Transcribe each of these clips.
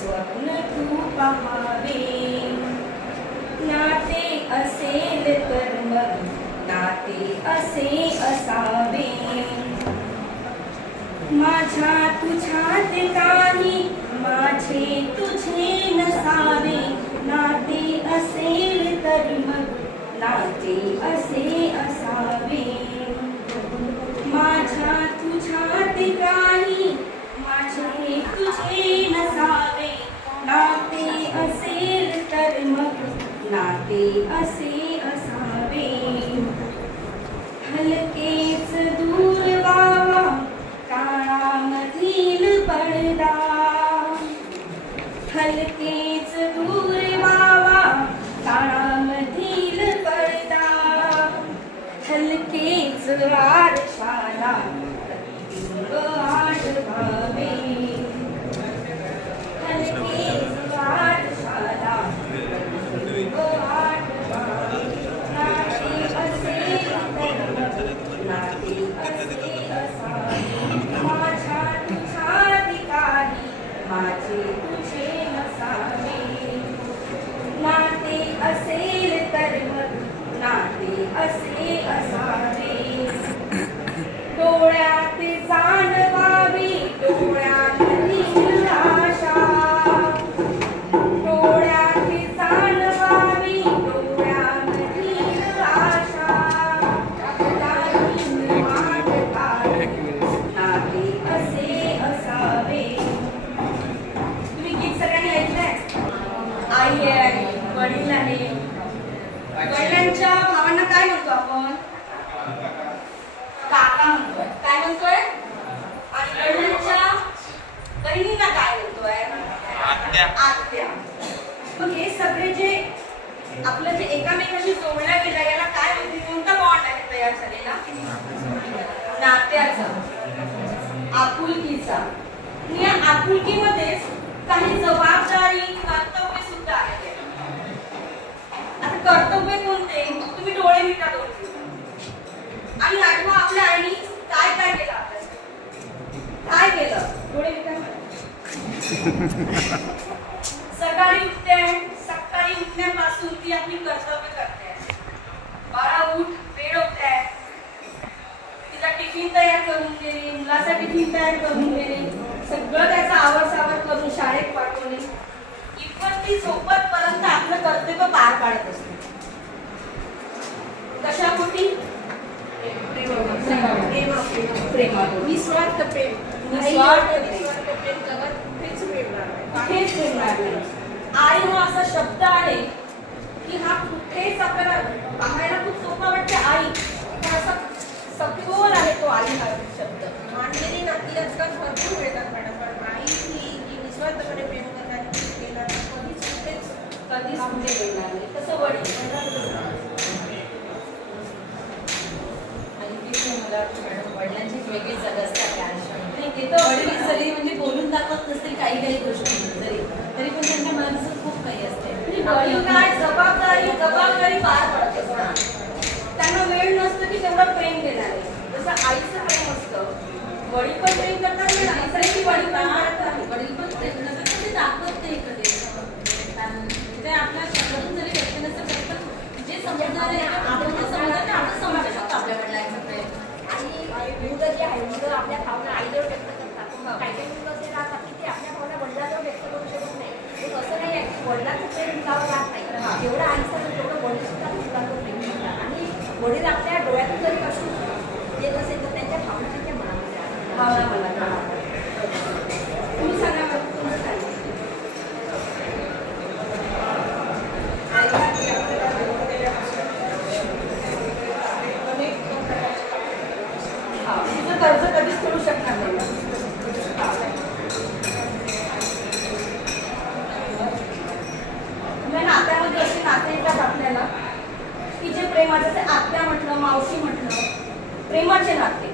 स्वप्न तू पहावे नाते असेल तर मग नाते असे असावे माझ्या तुझ्यात काही माझे तुझे नसावे नाते असेल तर मग नाते असे नाते असे असावे. हलकेच दूर व्हावा काळामधील पडदा. हलकेच दूर व्हावा काळामधील पडदा. हलकेच आरशाला प्रतिबिंब आठवावे हलकेच आरशाला प्रतिबिंब आठवावे नाते असेल तर नाते असे असावे माझ्या तुझ्यात काही माझे तुझे नसावे नाते असेल तर मग नाते आपलं जे एकामेकाशी जोडल्या गेलं याला काय म्हणजे कोणता बॉन्ड आहे तयार झालेला? नात्याचा. आपुलकीचा. आणि या आपुलकीमध्येच काही जबाबदारी कर्तव्य सुद्धा आहे. आता कर्तव्य कोणते? तुम्ही डोळे मिटा दोन. आणि आठवा आपल्या आईनी काय काय केलं आपल्यासाठी काय केलं? डोळे मिटा. सकाळी उठते उठण्यापासून ती आपली कर्तव्य करते. बारा उठ वेळ होत आहे तिला टिफिन तयार करून देणे मुलाचा टिफिन तयार करून देणे सगळं त्याचा आवर सावर करून शाळेत पाठवणे. इतकं ती झोपत पर्यंत आपलं कर्तव्य पार पाडत असते. प्रेमापोटी. निस्वार्थ प्रेम. निस्वार्थ प्रेम. निस्वार्थ प्रेम जगात कुठेच मिळणार नाही. कुठेच मिळणार नाही. आई हा असा शब्द आहे की हा कुठेच आपल्याला पाहायला खूप सोपा वाटते आई. पण असा सखोल आहे तो आई हा शब्द. मानलेली नाती आजकाल भरपूर मिळतात मॅडम पण आई ही जी निस्वार्थपणे प्रेम करणारी केला कधीच कुठेच कधीच म्हणजे मिळणार नाही. तसं वडील मला मॅडम वडिलांची वेगळीच जागा असते आपल्या आयुष्यामध्ये. नाही, ते तर वडील जरी म्हणजे बोलून दाखवत नसतील काही काही गोष्टी जरी तरी पण त्यांच्या मनात असं खूप काही वडील जबाबदारी जबाबदारी पार पडत असतात त्यांना वेळ नसतो की तेवढं प्रेम देणारे. जसं आईचं प्रेम असतं वडील पण प्रेम करतात वडील पण करत वडील पण प्रेम नसतं पण ते दाखवत नाही कधी कारण ते आपल्या शब्दातून जरी व्यक्त नसेल तरी पण जे समजणार आहे आपण जे समजणार ते आपण समजू शकतो आपल्या वडिलांचं प्रेम आणि मुलं जे आहे मुलं आपल्या भावना आईजवळ व्यक्त करतात मग काही काही मुलं असे राहतात की ते आपल्या भावना वडिलांजवळ व्यक्त करू शकत नाही मग असं नाही आहे की वडिलांचं प्रेम मुलावर राहत नाही जेवढं वडील सुद्धा प्रेम करतात आणि वडील आपल्या डोळ्यातून जरी असून येत असेल तर त्यांच्या भावना त्यांच्या मनामध्ये भावना मला हो, हो, हो तुम्ही सांगा मला, तुमचं काय? हा, तुझं कर्ज कधीच करू शकणार नाही म्हणजे नात्यामध्ये असे नाते येतात आपल्याला की जे प्रेमाचे ते आत्या म्हटलं मावशी म्हटलं प्रेमाचे नाते.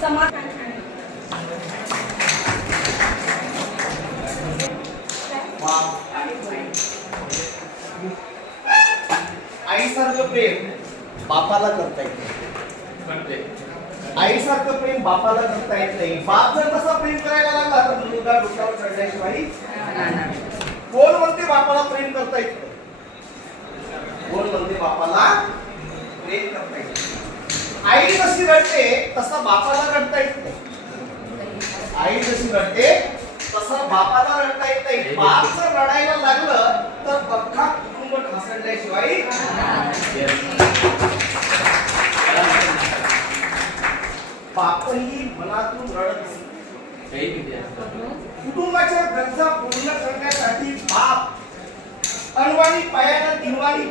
समाधान आईसारखं प्रेम बापाला करता येत नाही. आईसारखं प्रेम बापाला करता येत नाही. बाप जर तसा प्रेम करायला लागला तर मुलगा डोक्यावर चढल्याशिवाय कोण म्हणते बापाला प्रेम करता येत नाही? कोण म्हणते बापाला प्रेम करता येत नाही? आई जशी रडते तसा बापाला रडता येत नाही. आई जशी रडते तसं बापाला रडता येत नाही. बाप जर रडायला लागलं तर अख्खा कुटुंब ढासळल्याशिवाय बापही मनातून रडत कुटुंबाच्या गरजा पूर्ण करण्यासाठी बाप अनवाणी पायानं दिनवाणी